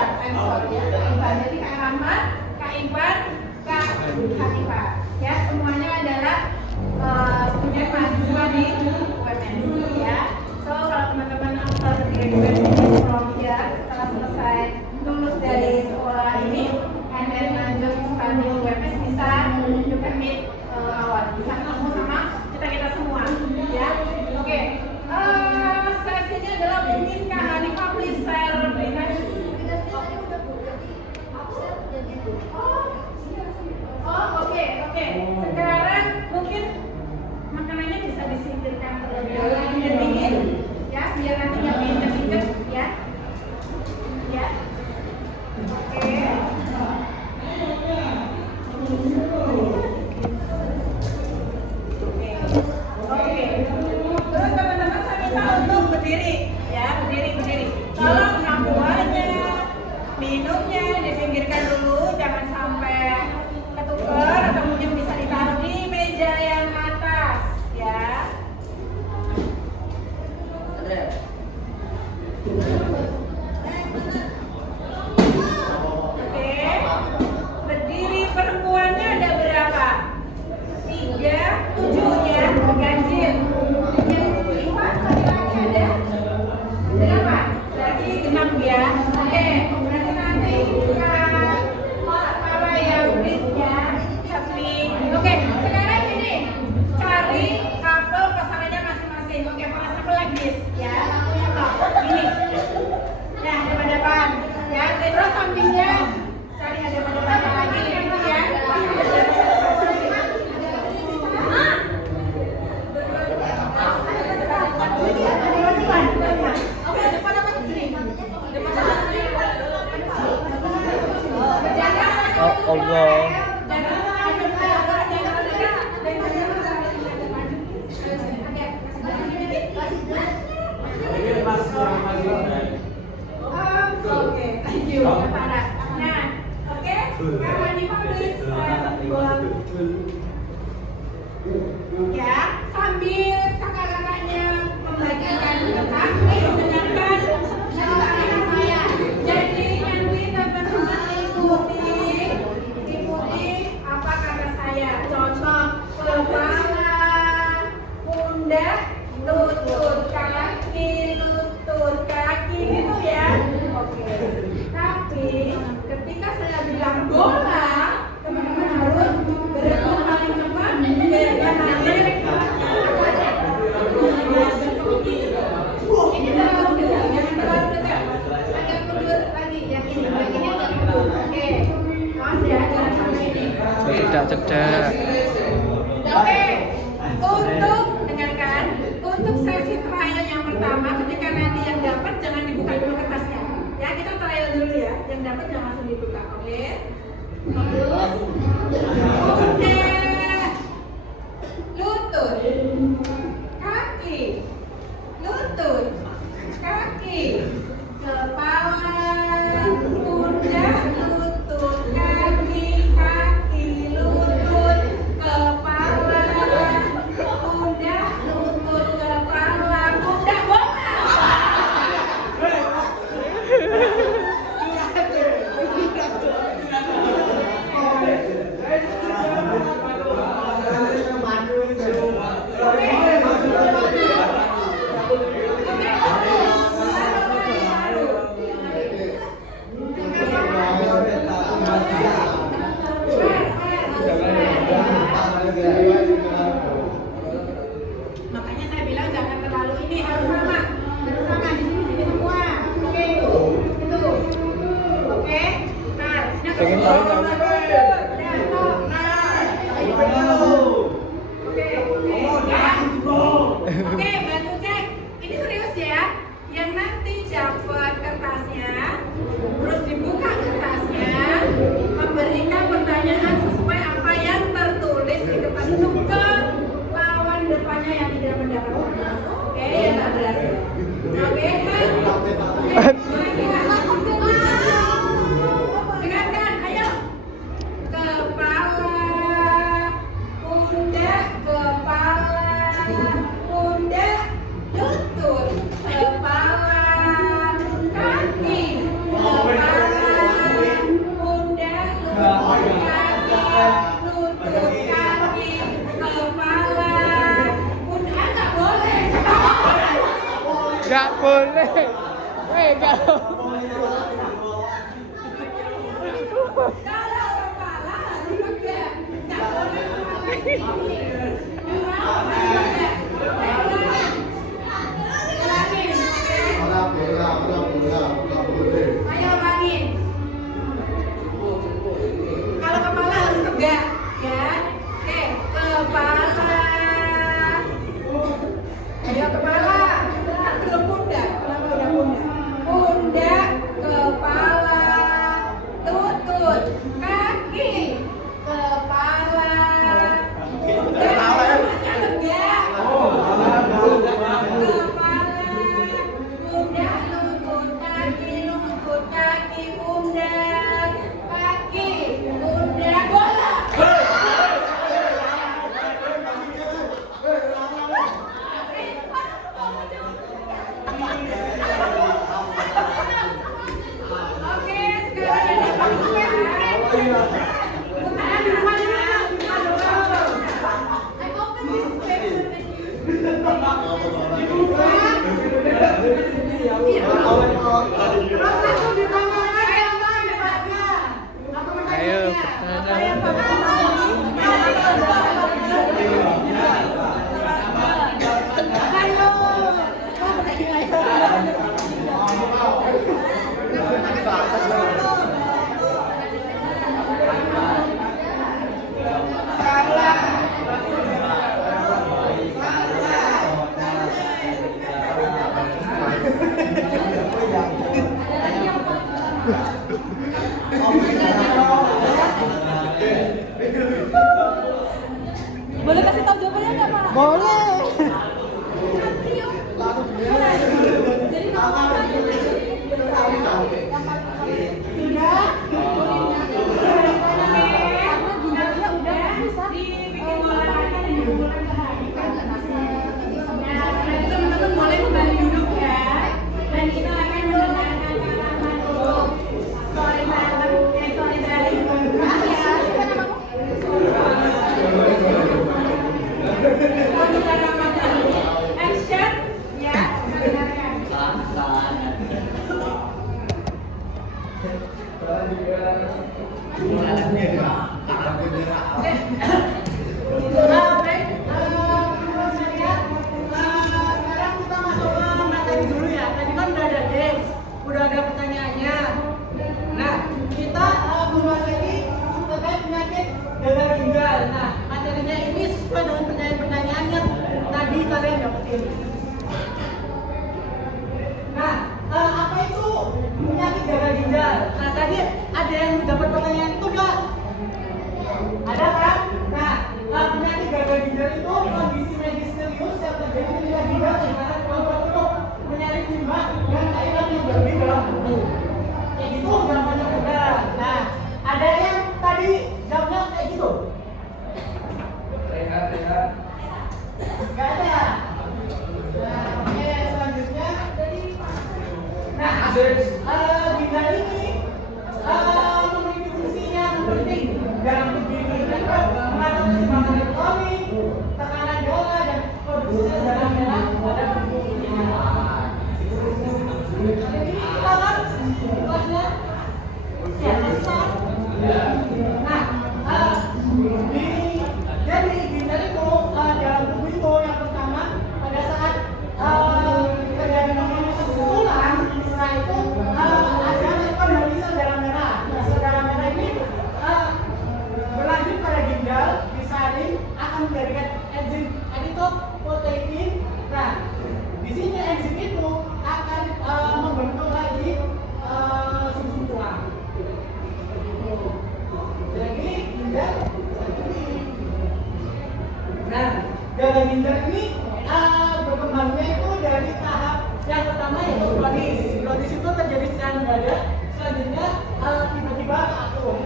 Iban, I'm sorry ya, Kak Iban. Jadi Kak Rahmat, Kak Iban, Kak Hanifah. Ya, semuanya adalah student mahasiswa di UMS ya. So kalau teman-teman graduate from here setelah selesai lulus dari sekolah ini, and then lanjut study UMS bisa you can meet bisa ketemu sama kita semua ya. Oke. Sesinya adalah mungkin Kak Hanifah please share oke. Sekarang mungkin makanannya bisa disingkirkan terlebih dahulu dan dingin ya, biar nanti nggak diinjek-injek ya. Ya. Oke. Terus teman-teman saya minta untuk berdiri ya, berdiri. Tolong hambuannya, minumnya dipinggirkan dulu, jangan sampai ketuker atau mungkin bisa ditaruh di meja yang atas ya. Oke. Berdiri perempuannya ada berapa? 3, 7 ya, ganjil. Yang 5 laki-laki ada berapa? Berarti 6 ya. Oke, berarti nanti para yang listnya tapi oke, sekarang ini cari couple pasangannya masing-masing. Oke, for example like this ya. Ini. Ya, depan-depan. Ya, terus sampingnya cari ada depan-depan lagi gitu ya. Oke, depan apa ke sini? Allah. Oke, thank you. Nah, oke, Kak Hanifah please. Ya, sambil kakak-kakaknya membagikan kertas, dengarkan cerita ayah saya. Jadi nanti teman-teman ikuti apa kata saya. Contoh, kepala, pundak, lutut kaki gitu ya. Oke. Tapi ketika saya bilang bola, teman-teman harus berebut paling cepat. Ini terlalu dekat, jangan terlalu dekat. Agak mundur lagi, yang ini agak mundur. Oke, awas ya, jangan sampai ini. Cedak. Oke, untuk dengarkan, untuk sesi trial yang pertama, ketika nanti yang dapat jangan dibuka dulu kertasnya. Ya, kita trial dulu ya, yang dapat jangan langsung dibuka. Oke. Terus, lutut, kaki, kepala, pundak, lutut, kaki, lutut, kepala, pundak, lutut, kepala, pundak, bola. Makanya saya bilang jangan terlalu ini, harus sama di sini semua. Oke, itu. Oke. Nah, yang Pengen tahu nggak? Oke, bantu cek. Ini serius ya. Yang nanti dapat kertasnya, terus dibuka kertasnya, memberikan pertanyaan sesuai apa yang tertulis di kertas itu ke lawan depannya yang tidak mendapatkan. Oke, yang tak berhasil. Oke, dengarkan, ayo. Kepala, pundak, lutut, kepala, Gak boleh. Gak. Kalau kepala harus tegak. Nggak boleh begini. Ayo ulangin. Kalau kepala harus tegak, ya. Oke, kepala. Ayo kepala. Belum pundak. Kenapa udah pundak? Pundak, kepala, lutut, kaki, kepala. Pundak, tegak. Kepala, pundak, lutut, kaki, pundak, kaki, pundak, bola. Oke, sekarang ada panggilan. I open this paper. Langsung di tangan aja. Ayo, Boleh kasih tahu jawabannya nggak, Pak? boleh. Jadi kalau udah bisa dibikin bola lagi dan dikumpulkan ke hari. Nah, teman-teman boleh kembali duduk ya. Dan kita akan mendengarkan kata dulu. Storytelling. Ya, action, ya, dengarkan. Sekarang kita masuk ke materi dulu ya. Tadi kan udah ada games, udah ada pertanyaannya. Nah, kita memasuki terkait penyakit gagal ginjal. Nah, materinya ini sesuai dengan pertanyaan-pertanyaan yang tadi kalian dapetin. Nah, apa itu penyakit gagal ginjal? Nah, tadi ada yang dapat pertanyaan itu enggak? Ada kan? Nah, penyakit gagal ginjal itu kondisi medis serius yang terjadi pada ginjal di mana kemampuan untuk menyaring limbah dan cairan yang berlebih dalam tubuh. Kayak gitu gampangnya mudah. Nah, ada yang tadi jawabnya kayak gitu? Gak ada. Nah, oke, selanjutnya. Nah, ginjal ini memiliki fungsi yang penting dalam tubuh ini, mengatur keseimbangan elektrolit, tekanan darah dan produksi darah merah pada tubuh ini. Jadi kita kan kelasnya ya kelas. Nah, jadi ginjal itu dalam tubuh itu yang pertama pada saat terjadi namanya tulang, nah itu ada kondisi sel darah merah. Nah, sel darah merah ini berlanjut pada ginjal, disaring akan menjadikan enzim eritropoietin. Nah, di sini enzim itu akan membentuk lagi sum-sum tulang. Jadi ginjal seperti ini. Nah, gagal ginjal ini berkembangnya itu dari tahap yang pertama yaitu kronis. Kronis itu terjadi secara mendadak, selanjutnya tiba-tiba akut.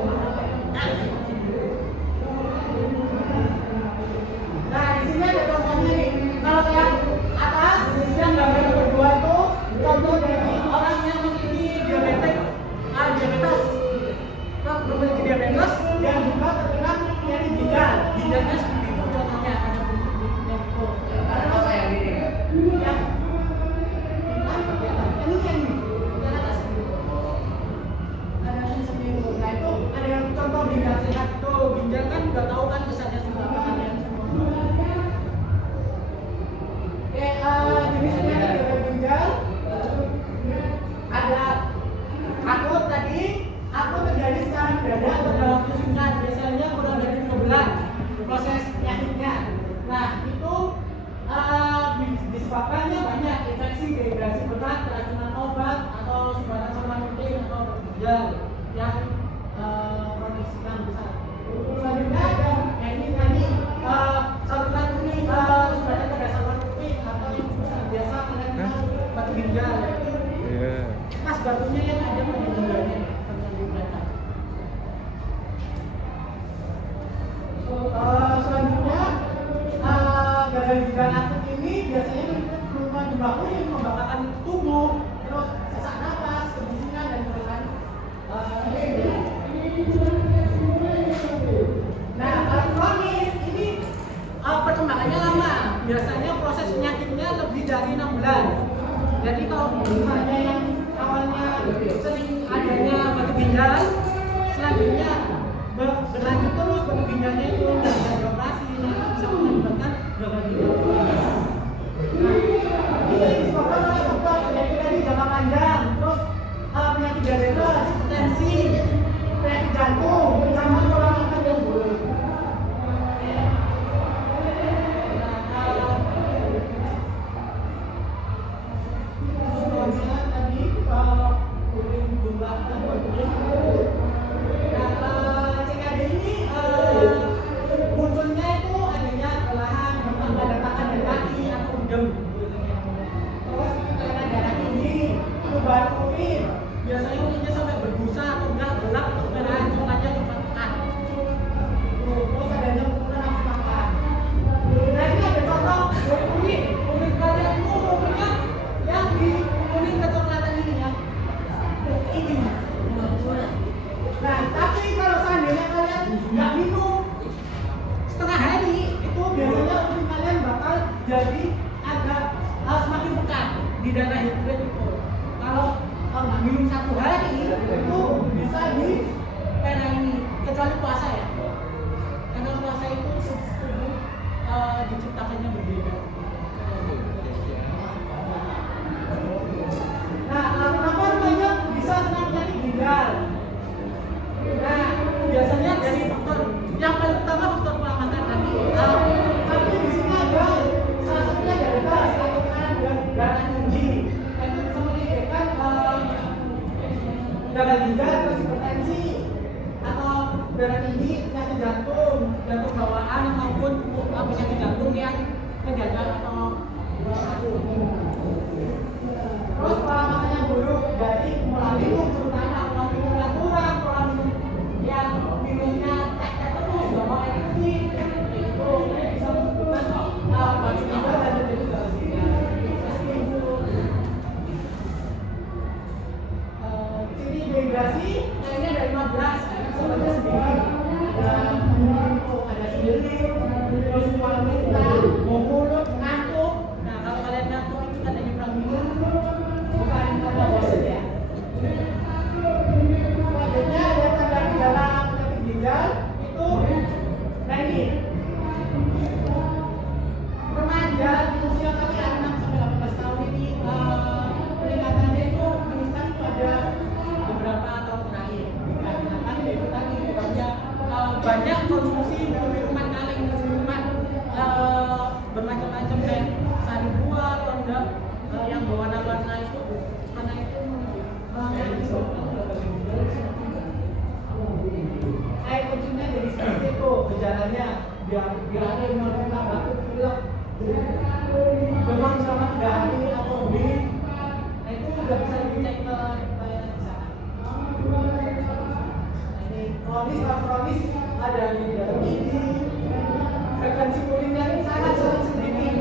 Nah, di sini ada contohnya nih. Kalau yang atas, yang gambar nomor 2 itu contoh dari orang yang memiliki diabetes, memiliki diabetes dan juga terkena penyakit ginjal. Ginjalnya seperti itu contohnya. Karena apa yang ini? Ya. infeksi, dehidrasi berat, keracunan obat, atau sumbatan saluran penting atau ginjal yang kronis yang besar. Selanjutnya ada ini saluran kuning, sumbatan pada saluran kuning atau yang biasa kena batu ginjal. Iya. Mas batunya yang ada pada ginjalnya selanjutnya gagal ginjal akut ini biasanya berupa jembatu yang membakar tubuh, terus sesak napas, kebisingan dan keluhan. Nah, kalau kronis ini perkembangannya lama. Biasanya proses penyakitnya lebih dari 6 bulan. Jadi kalau misalnya yang awalnya sering adanya batu ginjal, selanjutnya berlanjut terus batu ginjalnya itu tidak dioperasi, bisa mengakibatkan gagal ginjal. Nah, ini disebabkan oleh faktor penyakit tadi jangka panjang, terus penyakit diabetes, tensi, penyakit jantung, sama pola makan yang buruk. Munculnya itu adanya kelelahan, pada tangan dan kaki atau udem. Terus tekanan darah tinggi, perubahan urin, biasanya urinnya sampai berbusa atau enggak gelap atau kemerahan, coklatnya cepat. Terus adanya penurunan nafsu makan. Nah ini ada contoh dari urin kalian itu urinnya yang di kuning kecoklatan ini ya. Ini. Nah tapi kalau seandainya kalian nggak minum setengah hari, itu biasanya urin kalian bakal jadi agak semakin pekat di daerah hidrat itu. Kalau nggak minum 1 hari, itu bisa di pena ini, kecuali puasa ya. Karena puasa itu tubuh diciptakannya berbeda. Nah, kenapa namanya bisa kena penyakit ginjal? Nah, biasanya dari faktor yang paling utama faktor pola makan tadi. Tapi di sini ada salah satunya diabetes atau tekanan darah tinggi. Itu bisa menyebabkan gagal ginjal, terus hipertensi atau darah tinggi, penyakit jantung bawaan ataupun penyakit jantung yang mendadak atau akut. Terus pola makan yang buruk dari pola minum, terutama pola minum yang kurang, pola minum yang minumnya teh terus, gak mau air putih, itu bisa menyebabkan batu ginjal dan terjadi gagal ginjal. Sini dehidrasi, ini ada 15, sebagai sendiri. Ada sendiri, terus mual muntah, mau mulut, ngantuk. Nah kalau kalian ngantuk itu tandanya kurang minum, bukan karena bosan ya. Selanjutnya ada tanda gejala penyakit ginjal itu, nah ini remaja di usia kalian 6-18 tahun ini peningkatannya itu meningkat pada beberapa tahun terakhir. Dikarenakan itu tadi banyak konsumsi minuman kaleng, minuman bermacam-macam kayak sari buah atau enggak yang berwarna-warna itu, karena itu air kencingnya jadi seperti itu gejalanya, biar ada yang mengenai batuk pilek, demam selama 3 hari atau lebih. Nah itu udah bisa dicek ke pelayanan kesehatan. Ini kronis ada di dalam ini, frekuensi urinnya sangat sedikit,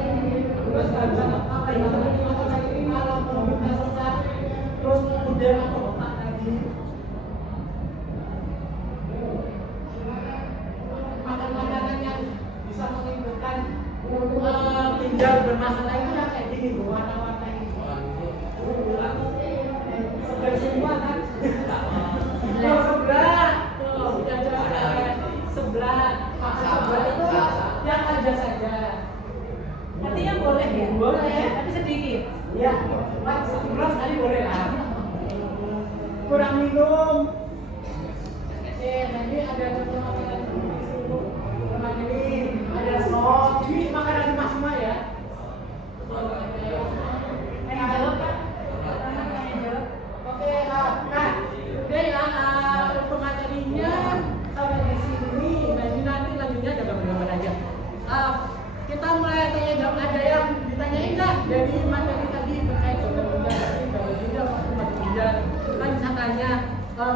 terus nggak bisa apa ya, atau sakit kepala, mobilitas sesak, terus udara atau otak tadi. Makan-makanan yang bisa menimbulkan ginjal bermasalah itu yang kayak gini, warna-warna ini. Sebelah semua kan? Sebelah, tuh, yang jelas sebelah, sebelah itu yang aja saja. Artinya boleh ya? Boleh, tapi sedikit. Ya, sebulan sekali boleh lah. Kurang minum. Nanti ada makanan ini, ada sop. Ini makanan emas semua ya.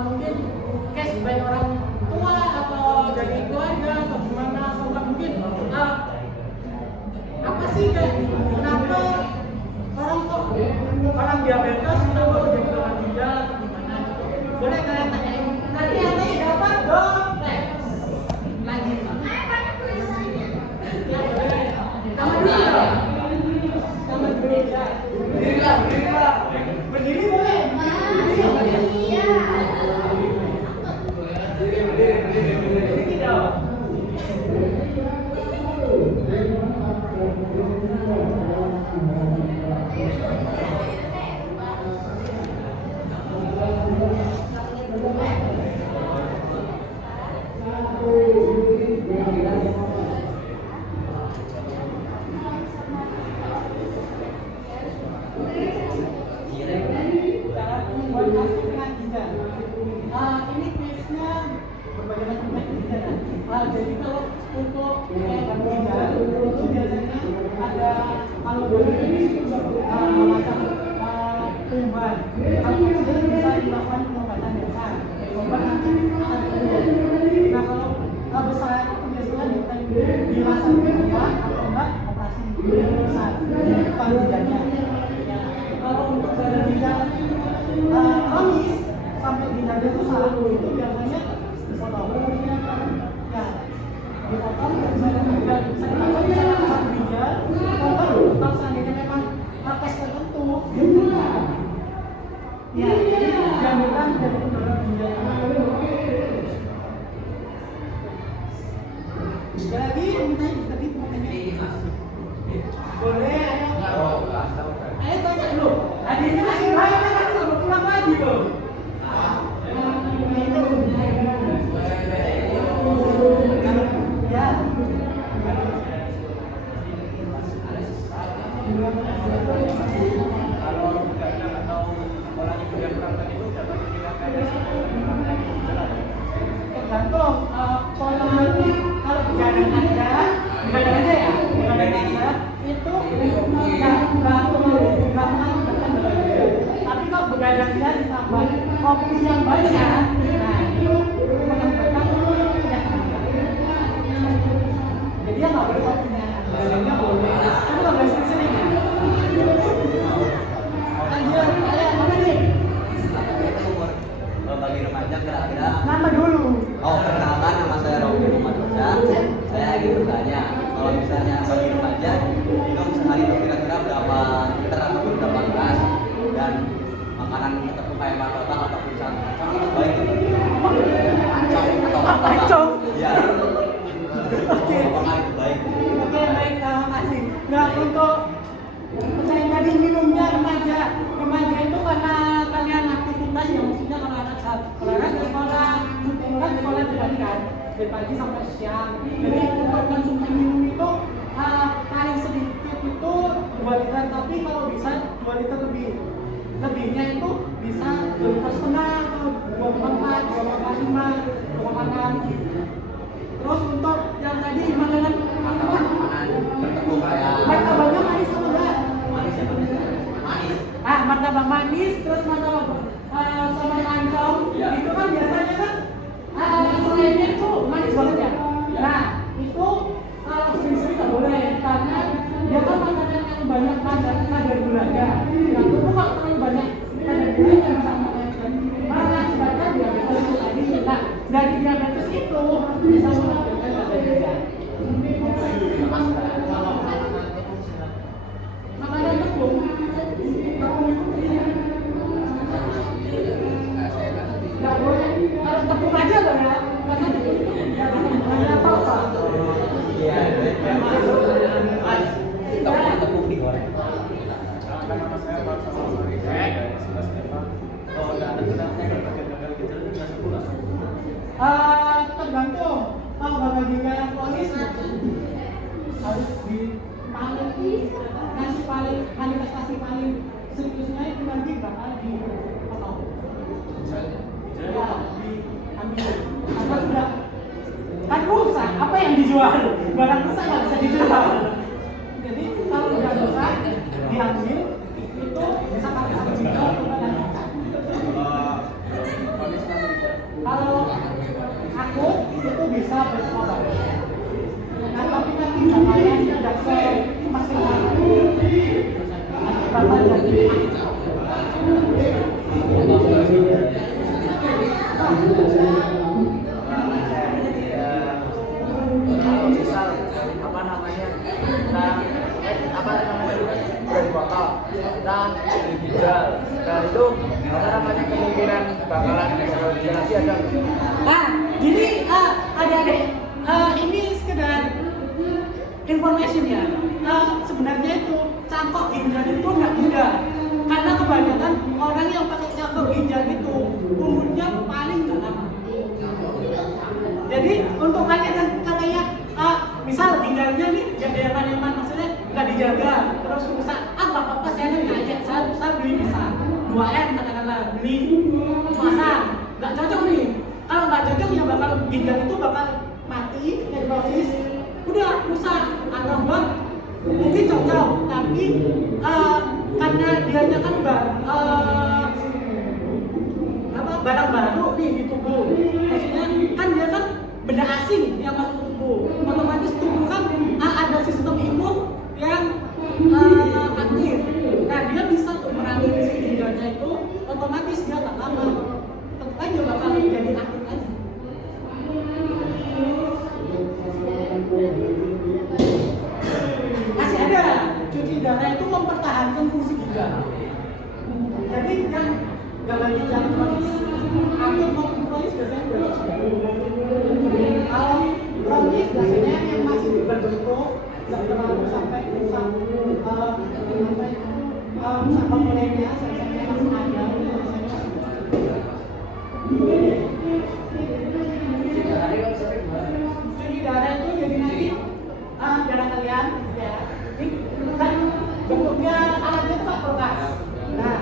mungkin case baik orang tua atau dari keluarga atau gimana, atau mungkin apa sih kayak kenapa orang diabetes kenapa jadi gagal ginjal atau gimana gitu. Boleh kalian tanyain, nanti nanti dapat dong lagi. Ya boleh. Sama dulu dong. Sama dulu ya. Berdiri boleh. Berdiri dong. Cara membuat nasi dengan ginjal. Ini biasanya berbagai macam ginjal. Jadi kalau untuk gangguan ginjal itu biasanya ada kalau ini macam perubahan. Kalau kecil bisa dilakukan pengobatan biasa. Obat nanti akan turun. Nah kalau besar itu biasanya dilakukan perubahan atau enggak operasi besar bukan ginjalnya. Kalau untuk gagal ginjal kronis sampai ginjalnya itu salah itu biasanya dipotong. Ya, dipotong dan saya satu ginjal, kalau seandainya memang tes tertentu, ya diambilkan dari pendonor ginjal. Sekali lagi, tadi boleh, ayo tanya dulu. Adiknya masih baik kan nanti udah pulang lagi loh. Ya. Tergantung pola kalau begadang aja ya, itu nggak terlalu gampang tekan begadang. Tapi kalau begadangnya ditambah kopi yang banyak, nah itu mengakibatkan penyakit. Jadi ya nggak boleh kopinya, begadangnya boleh, tapi nggak boleh sering-sering ya. Lanjut, ayo mana nih? Bagi remaja kira-kira Nama dulu. Perkenalkan, nama saya Robi Muhammad Roja. Saya ingin bertanya, kalau misalnya bagi remaja minum sehari itu kira-kira berapa liter atau berapa gelas, dan makanan tertentu kayak martabak ataupun sandwich itu baik atau Acong. Iya. Oke. Apakah itu baik? Oke, baik, terima kasih. Nah, untuk pertanyaan tadi minumnya remaja itu karena kalian aktivitas ya, maksudnya kalau anak saat olahraga sekolah tadi kan dari pagi sampai siang. Jadi untuk konsumsi minum itu paling sedikit itu 2 liter, tapi kalau bisa 2 liter lebihnya itu bisa 2 liter setengah atau 2,4, 2,5, 2,6 gitu. Terus untuk yang tadi makanan Tertentu kayak martabaknya manis atau enggak? manis ya, manis. Martabak manis, terus martabak sama lancong. Itu kan biasanya kan selainnya itu manis banget ya. Nah, itu kalau sering-sering nggak boleh karena dia kan makanan yang banyak kadar gulanya. Nah, itu kalau terlalu banyak kadar gulanya bisa mengakibatkan diabetes itu tadi. Nah, dari diabetes itu bisa mengakibatkan gagal ginjal. Makanan tepung nggak boleh. Kalau tepung aja loh ya, karena tepung itu nggak ada apa-apa. Iya, tepung digoreng. Nama saya Pak Samuel dari Sebelas Depok. Kalau ada anak-anaknya yang gagal ginjal itu nggak sekolah. Tergantung. Kalau gagal ginjal yang kronis harus nanti paling manifestasi paling seriusnya itu nanti bakal dipotong. Ya, diambil. Karena sudah kan rusak, apa yang dijual? Barang rusak nggak bisa dijual. Jadi kalau udah rusak diambil, itu bisa pakai satu ginjal atau badan rusak. Kronis bakal jadi Kalau misal apa namanya kita apa namanya udah dipotong kita di ginjal, nah itu apa namanya kemungkinan bakalan kalau ginjal lagi ada. Nah, jadi adik-adik, ini sekedar information ya. Sebenarnya itu cangkok ginjal itu nggak mudah, karena kebanyakan orang yang pakai cangkok ginjal itu umurnya paling nggak lama. Jadi untuk kalian yang katanya, misal ginjalnya nih yang maksudnya nggak dijaga, terus rusak, nggak apa-apa, saya kan kayak saya beli bisa 2M katakanlah, beli pasang, nggak cocok nih. Kalau nggak cocok ya bakal ginjal itu bakal mati, nekrosis, udah rusak, atau enggak mungkin cocok, tapi karena dianya kan barang baru nih di tubuh, maksudnya kan dia kan benda asing yang masuk ke tubuh, otomatis tubuh kan ada sistem imun yang aktif. Nah dia bisa tuh merangi si ginjalnya itu, otomatis dia tak lama tetap aja bakal jadi aktif aja. Masih ada cuci darah itu mempertahankan fungsi ginjal. Jadi yang gagal ginjal kronis atau kronis biasanya udah kalau kronis biasanya yang masih berbentuk nggak terlalu sampai rusak rusak komponennya, sel-selnya masih ada, biasanya cuci darah itu jadi nanti darah kalian ya ini kan bentuknya alatnya itu Pak kulkas. Nah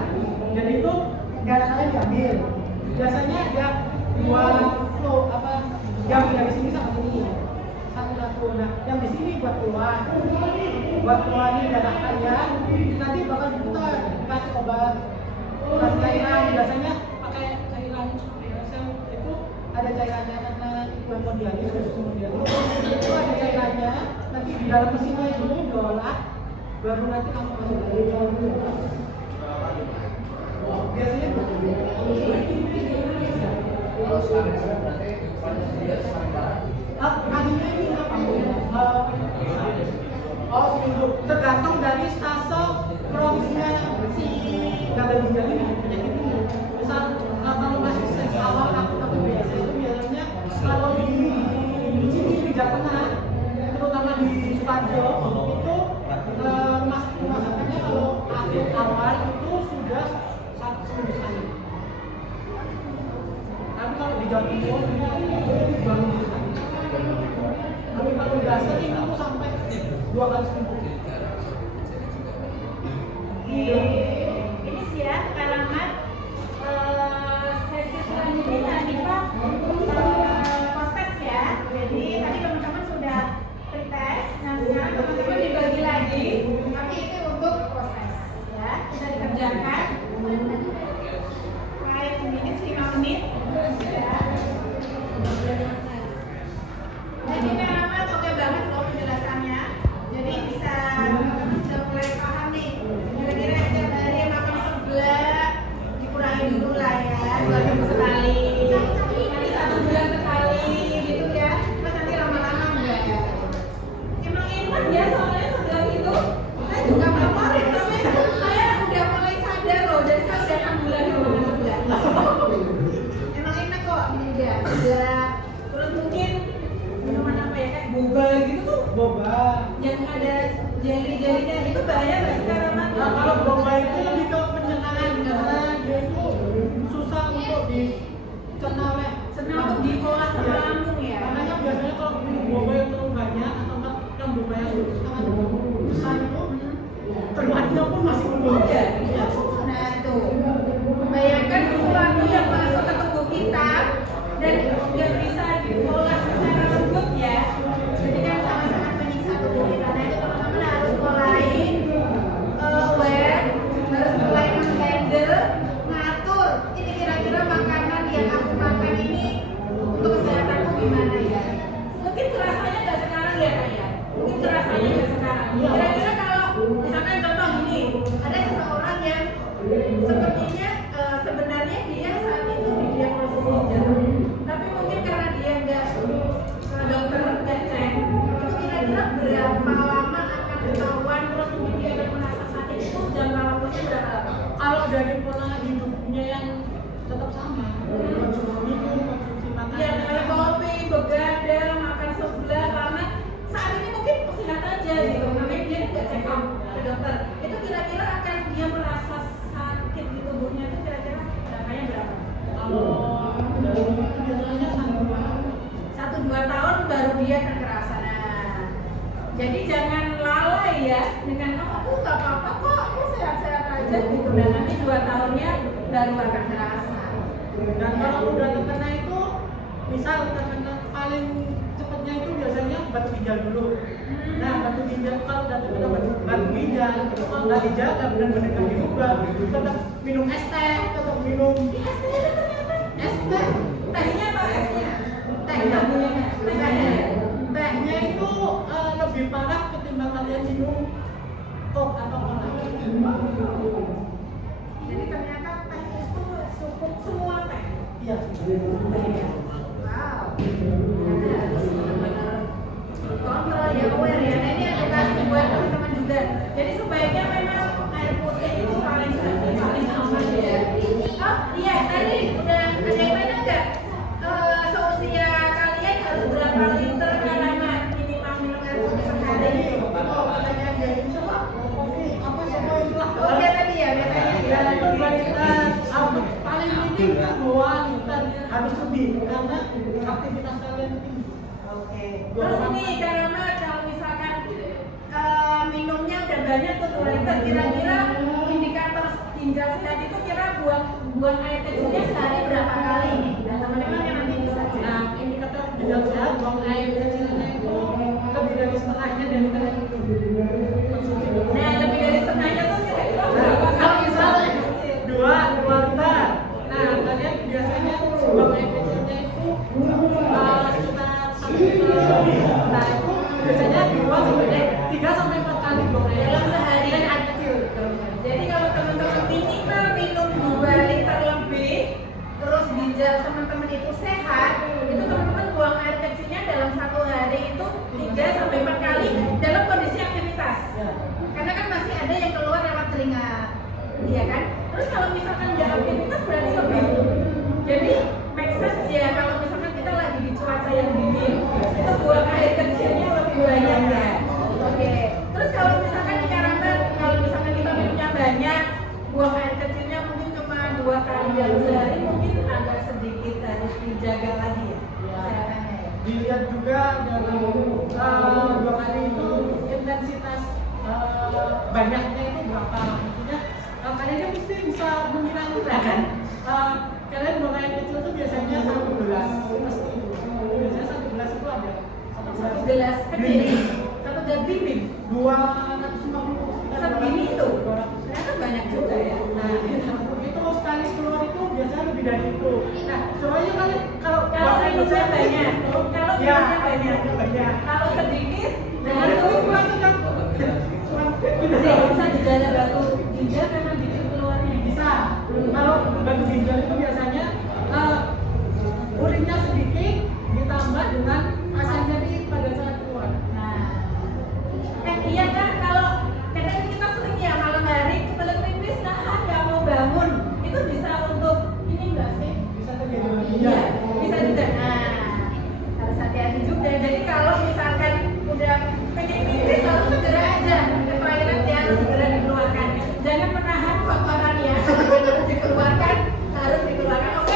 jadi itu darah kalian diambil, biasanya ada dua flow yang dari sini sama sini satu. Nah yang di sini buat keluarin darah kalian, nanti bakal diputar, dikasih obat, kasih cairan, biasanya pakai cairan itu ada cairannya karena buat dialis itu ada cairannya, nanti di dalam mesinnya itu diolah, baru nanti kamu masuk ke dalam biasanya Akhirnya ini apa? Seminggu. Tergantung dari stase kronisnya si gagal ginjal ini, penyakit ini. Misal kalau masih stage awal aku biasa itu biasanya kalau di sini di Jawa Tengah, terutama di Sukoharjo itu rumah sakitnya kalau akhir awal itu sudah 1 seminggu sekali. Tapi kalau di Jawa Timur itu baru sekali. Tapi kalau dasar itu sampai 2 kali seminggu. Ini sih ya pengalaman sesi selanjutnya nanti Pak post-test ya. Jadi tadi teman-teman sudah pretest, nah sekarang teman-teman dibagi lagi, tapi itu untuk proses ya, bisa dikerjakan 5 menit ya. Jadi memang oke banget loh penjelasannya. Jadi bisa teman-teman sudah mulai paham nih. Kira-kira setiap hari makan sebelah dikurangi dulu lah ya, 2 minggu sekali. Nanti 1 bulan sekali gitu ya. Terus nanti lama-lama enggak ya. Emang enak ya soalnya sebelah itu. Saya juga favorit tapi saya udah mulai sadar loh. Jadi saya udah 6 bulan di makan sebelah. Emang enak kok juga. Terus mungkin minuman apa ya, kayak boba gitu tuh, Boba. yang ada jeli-jelinya itu bahaya nggak sih karena Nah, kalau boba itu lebih ke penyenangan karena dia itu susah untuk dicerna oleh senang untuk diolah sama lambung ya. Makanya biasanya kalau minum boba yang terlalu banyak atau enggak yang boba yang sangat besar itu keluarnya pun masih berbeda. Ya. Nah tuh, membayangkan sesuatu yang masuk ke tubuh kita dan nggak bisa diolah secara lembut ya. Jadi kan sangat-sangat menyiksa tubuh kita. Nah itu teman-teman harus mulai aware dari pola hidupnya yang tetap sama, konsumsi minum, konsumsi makanan. Ya, minum kopi, begadang, makan sebelah, karena saat ini mungkin sehat aja gitu, makanya dia nggak check up ke dokter. Itu kira-kira akan dia merasa sakit di tubuhnya itu kira-kira dampaknya berapa? Kalau dari itu biasanya 1-2 tahun baru dia akan kerasa. Nah, jadi jangan lalai ya dengan aku nggak apa-apa kok, aku sehat-sehat aja gitu, dan nanti 2 tahunnya baru akan terasa. dan kalau udah terkena itu, misal terkena paling cepatnya itu biasanya batu ginjal dulu. Nah, batu ginjal kalau udah terkena batu ginjal itu kalau nggak dijaga benar-benar nggak diubah, tetap minum es teh, tetap minum es teh. Tehnya apa esnya? Tehnya, Tehnya. tehnya itu lebih parah ketimbang kalian minum kok atau cola. Jadi ternyata teh itu cukup semua teh. Iya. Wow. Jadi harus benar-benar kontrol ya, aware ya. Nah, ini edukasi buat teman-teman juga. Jadi sebaiknya memang air putih itu paling aman ya. Oh iya, tadi udah ada yang nanya nggak? Seusia kalian harus berapa liter kalian minimal minum air putih sehari? Kalau pertanyaan dari siapa? Kopi apa semua itulah. Oh dia tadi ya, dia tanya. Ya, paling minim 2 liter harus lebih karena aktivitas kalian tinggi. Oke. Terus ini karena kalau misalkan minumnya udah banyak tuh 2 liter, kira-kira indikator ginjal sehat itu kira buang air kecilnya sehari berapa kali nih? Dan teman-teman yang nanti bisa cek. Nah, indikator ginjal sehat buang air kecilnya itu lebih dari setengahnya dari kalian konsumsi. Nah, lebih dari setengahnya tuh kira-kira Nah, berapa kalau kali? misalnya 2 liter, nah kalian biasanya buang air kecilnya itu sekitar 1 liter. Nah, itu biasanya 3 sampai 4 kali buang air Dalam sehari. dari air kecil. Jadi kalau teman-teman minimal minum 2 liter lebih, terus ginjal teman-teman itu sehat, itu teman-teman buang air kecilnya dalam 1 hari itu 3 sampai 4 kali dalam kondisi aktivitas. Karena kan masih ada yang keluar lewat keringat, iya kan? Terus kalau misalkan nggak aktivitas berarti lebih. Jadi make sense ya kalau misalkan kita lagi di cuaca yang dingin, itu buang air kecilnya lebih banyak ya. Oke. Terus kalau misalkan di karantina, kalau misalkan kita minumnya banyak, buang air kecilnya mungkin cuma 2 kali dalam sehari, mungkin agak sedikit harus dijaga lagi ya kesehatannya ya. Dilihat juga dalam 2 kali itu intensitas banyaknya itu berapa, maksudnya kalian mesti bisa mengira-ngira kan. Kalian buang air kecil itu biasanya 1 gelas pasti itu. Biasanya 1 gelas itu ada 1 gelas kecil, 1 gelas bimbing 250 segini itu 200. ternyata banyak juga ya. Nah, itu sekali keluar itu biasanya lebih dari itu. Nah, soalnya kalian kalau Minumnya banyak, kalau ya, minumnya banyak, kalau sedikit dengan itu itu kurang kan? bisa dijaga batu ginjal memang bikin keluarnya. Bisa. Kalau batu ginjal itu biasanya urinnya sedikit ditambah dengan asam jadi pada saat keluar. Nah, iya kan kalau kadang kita sering ya malam hari kebelet pipis nahan nggak mau bangun, itu bisa untuk ini nggak sih? Bisa terjadi batu Iya, ginjal. bisa juga. Nah, harus hati-hati juga. Jadi kalau misalkan udah pengen pipis harus segera aja ke toilet ya, harus segera dikeluarkan. Jangan menahan kotoran ya. Kalau harus dikeluarkan, harus dikeluarkan. Oke,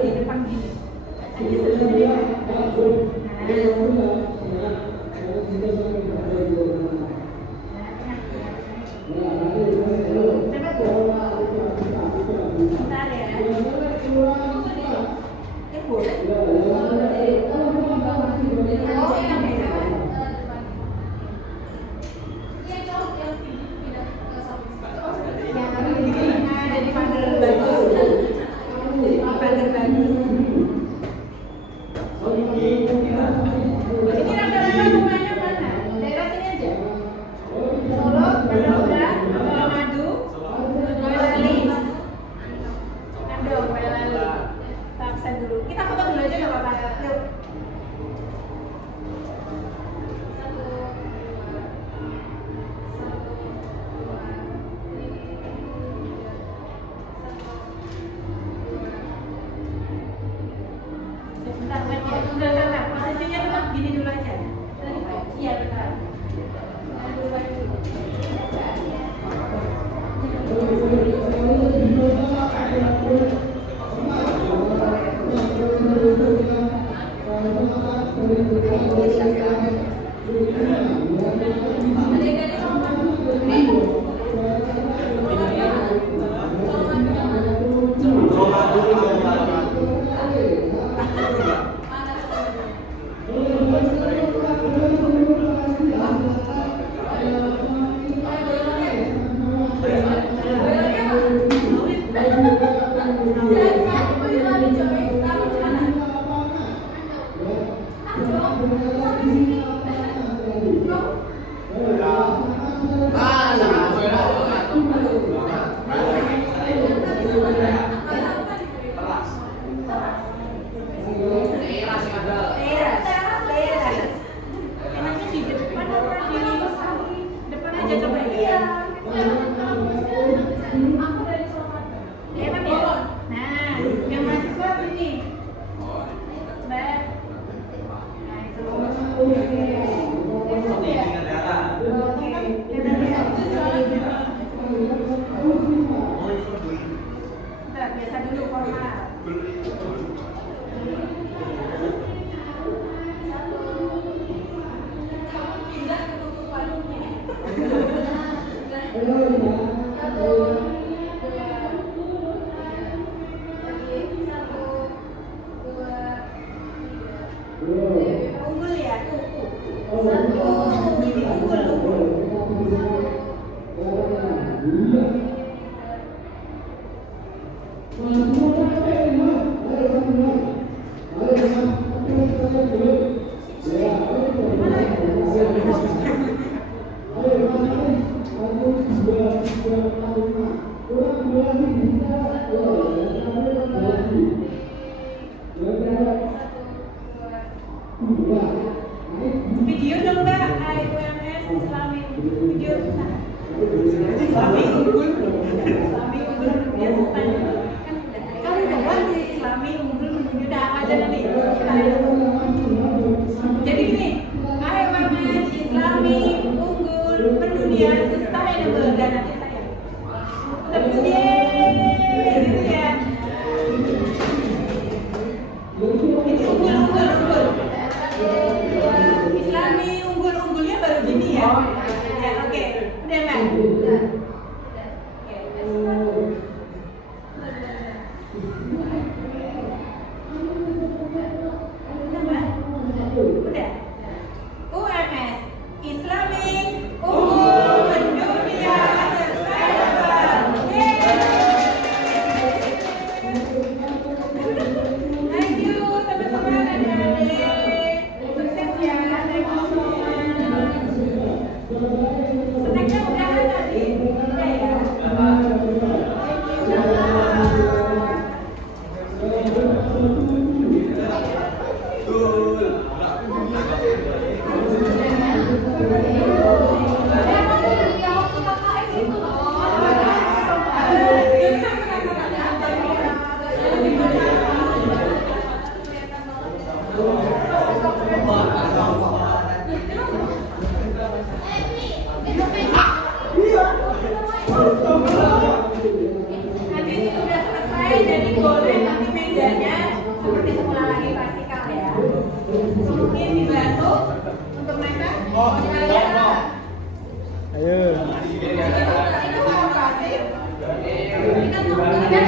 di depan gini. Tadi sebelumnya. Bentar ya. Jadi pagar bagus. Pagar bagus. Ini rata-rata rumahnya mana? Daerah sini aja. Solo, Pondok Madu, Boyolali. Aduh, Boyolali. Kita absen dulu. Kita foto dulu aja nggak apa-apa. Yuk. Bentar, bentar. Posisinya tetap gini dulu aja. Iya, bentar. Biasa dulu formal. Unggul ya, ini unggul. Video dong Mbak, UMS Islami video sana. Islami unggul dia tanya kan udah ganti Islami unggul udah aja nanti. Jadi gini, UMS Islami unggul mendunia sustainable dan nanti saya. Tapi gitu ya. Ini unggul. Islami unggul-unggulnya baru gini ya. Ya oke. Udah Mbak. Udah. Udah. UMS Islami unggul mendunia sustainable. Thank you teman-teman adik-adik. Sukses ya. Thank you so much. Snacknya udah kan tadi? Udah ya. Nanti udah selesai, jadi boleh nanti mejanya ingin dibantu untuk mereka? Mau kalian apa? Ayo. Itu apa sih? Ini kan